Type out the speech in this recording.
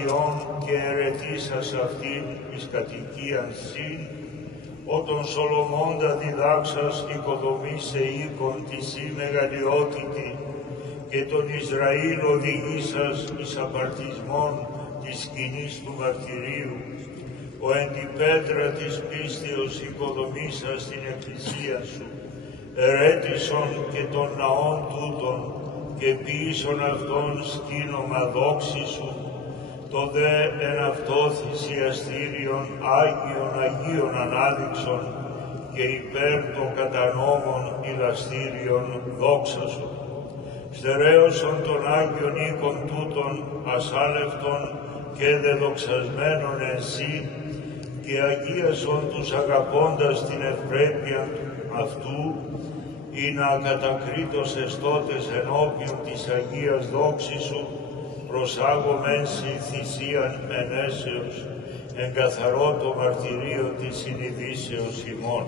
Ιών και ερετήσας αυτήν εις κατοικίαν συν, ότον Σολομώντα διδάξας οικοδομήσε οίκον τη σύ μεγαλειότητη, και τον Ισραήλ οδηγήσας εις απαρτισμόν της σκηνής του μαρτυρίου, ο εν τη πέτρα της πίστεως οικοδομήσας την εκκλησία σου, ερέτησον και των ναών τούτων, και ποιήσον αυτόν σκήνομα δόξη σου, το δε εν αυτό θυσιαστήριον Άγιον Αγίων ανάδειξον, και υπέρ των κατανόμων ηλαστήριον δόξα σου. Στερέωσον των Άγιων οίκων τούτων ασάλευτον και δεδοξασμένων εσύ, και αγίασον τους αγαπώντας την ευπρέπεια αυτού, ή να κατακρίτως εστώτες ενώπιον της Αγίας δόξης σου, προσάγομεν σοι θυσίαν ενέσεως, εν καθαρό το μαρτυρίο της συνειδήσεως ημών.